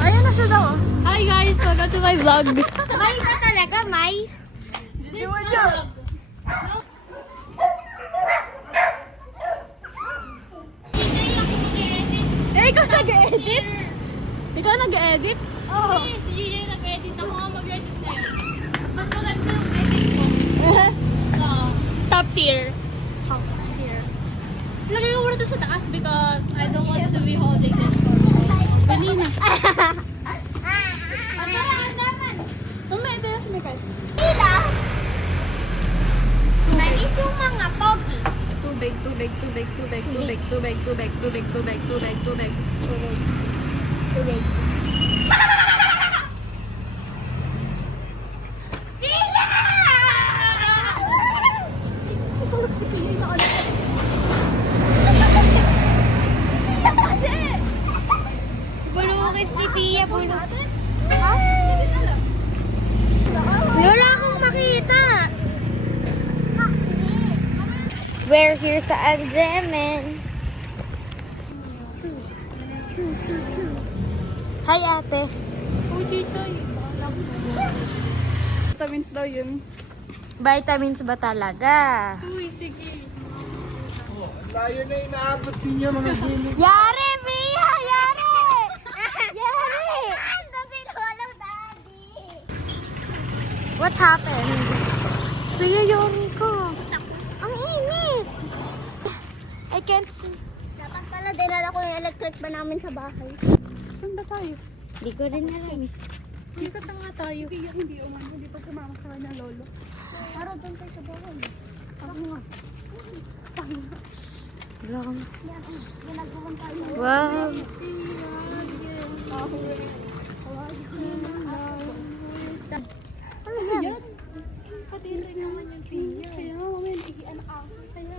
Ayun na siya daw. Hi guys, welcome to my vlog. May ka talaga, May? Diwan niya. Ikaw nag-edit? Ikaw nag-edit? Oo. Si JJ nag-edit. Ako nga mag-edit na yun. Mas maganda yung edit ko. Top tier. Top tier. Lagay ko muna ito sa taas because I don't want to be holding this for Bali na. Umede na si Mikael. Tila, malis yung mga pogi. Tubig, tubig, tubig, tubig, tubig, tubig, tubig, tubig, tubig, tubig, tubig. Tubig. Tila! Tutulog si Pia na ano. Kasi! Bulukis ni Pia, buluk. Ha? Wala akong makita. We're here sa Andemen. Hi, ate. Oh, JJ. Vitamins daw yun. Vitamins ba talaga? Uy, sige. Layo na inaabot ninyo mga gilid. Yari, Pia! Yari! Yari! Ando si Lolo, Daddy. What happened? Pia, yari ko. Ang init. I can't see. Dapat pala dinala ko yung electric ba namin sa bahay. Saan ba tayo? Hindi ko rin alam eh. Dito na nga tayo. Pia, hindi umano. Hindi pa sumama sa kanya lolo. Para doon tayo sa bahay. Ako nga. Wala ka na. Ginagawan tayo. Wow. Ano yan? Patintay naman yung tiya. Kaya mamaya nagigian ang aso. Kaya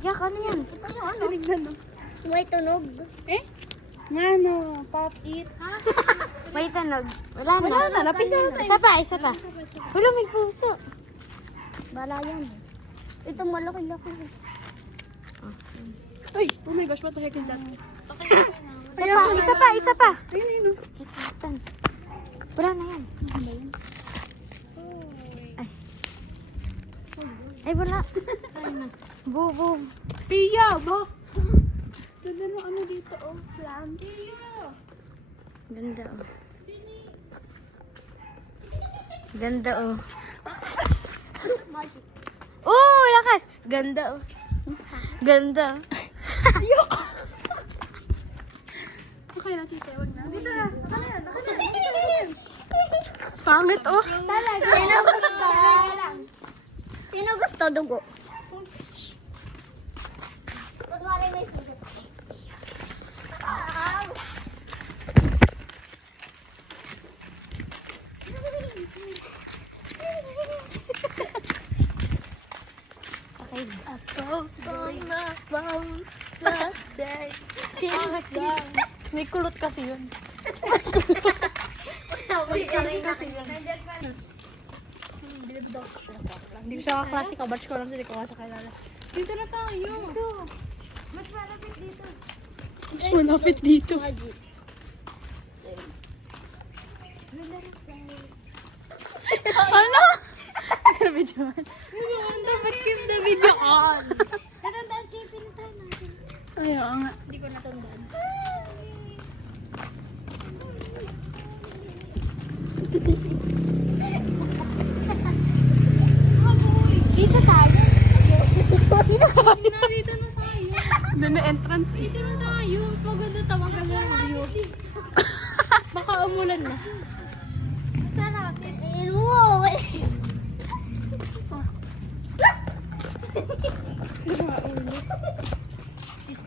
Jack, ano yan? ano? Tinignan no? May tunog. Eh? Ngano? Pop it? May tunog. Wala na. Wala na, napisa na tayo. Isa pa, isa pa. Wala, may puso. Bala yan. Ito malaki-laki. Ay, oh my gosh, what the heck is that? Isa pa, isa pa, isa pa. Ayun, ayun. Saan? Wala na yan. Ay. Ay, wala. Bubo. Pia, ba? Ganda ng ano dito, oh. Plant. Ganda, oh. Ganda, oh. Oh, lakas. Ganda, oh. Ganda. Okay na, chite, wag na. Dito na. Pangit, oh. Sino gusto? Sino gusto dugo? Kunwari may sugat. Okay. Ako na bounce that day. May kulot kasi yun. May kulot kasi yun. Hindi ko siya kaklase ka. Batch ko lang hindi ko kakilala. Dito na tayo. Mas malapit dito. Mas malapit dito. Ano? Grabe dyan. Dapat keep the video on. Natandaan kayo pinuntahan natin. Ay, oo nga. Hindi ko natandaan. Dito tayo. Dito tayo. Dito na tayo. Doon na entrance. Dito na tayo. Maganda tawagan na tayo. Baka umulan na. Sarap. Wow.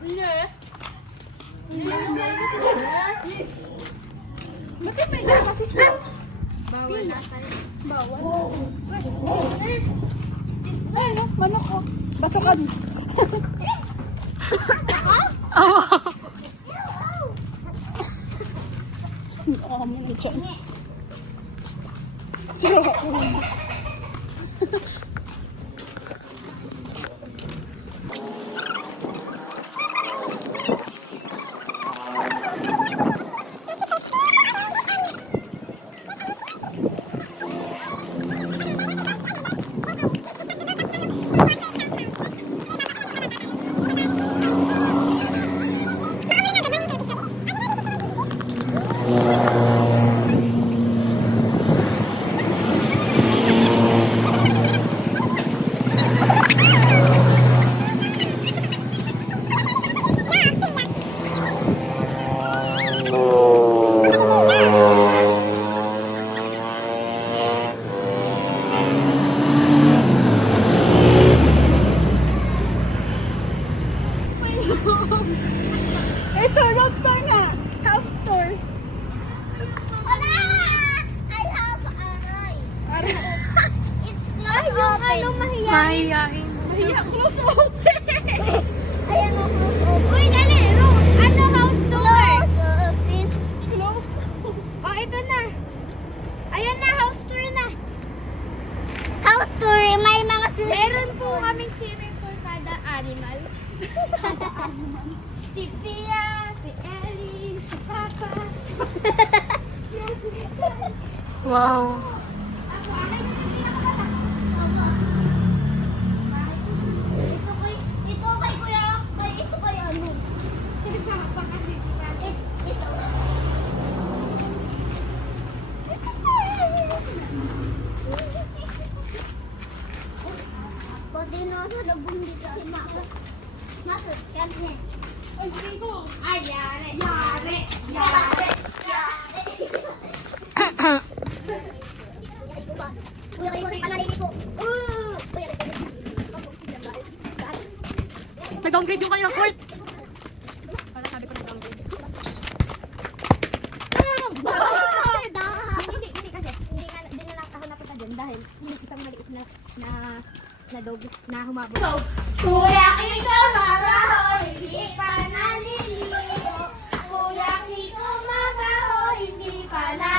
Isle. Bakit may nakasis na? Bawal na tayo. Bawal. Ay, no? Manok ko. Batukan. Oo. Oo, mo na dyan. Sira ko. Ito, road tour na. House tour. Wala! I have aray. Aray. It's close open. Ay, yung mahiya. Mahihain. Mahiya, close open. Ayan o, close open. Uy, dali, Ruth. Ano house tour? Close open. Close. Oh, ito na. Ayan na, house tour na. House tour, may mga sushi. Meron po kaming swimming pool kada animal. Si Pia, si Ellie, si Papa. Wow. Ito kay kuya, ito kay ano. Ito. Pwede na sa labong dito. Masuk, kasi. Ay, singo. Ay, yari. Yari. Yari. Kuya, kayo panalinig ko. Nag-downgrade yung kanilang court. Para sabi ko nag-downgrade. Hindi kasi, hindi na lang ako napunta dyan dahil hindi isang maliit na dog na humabot. Kuya Kiko mabaho, hindi pa naliligo. Kuya Kiko mabaho, hindi pa naliligo.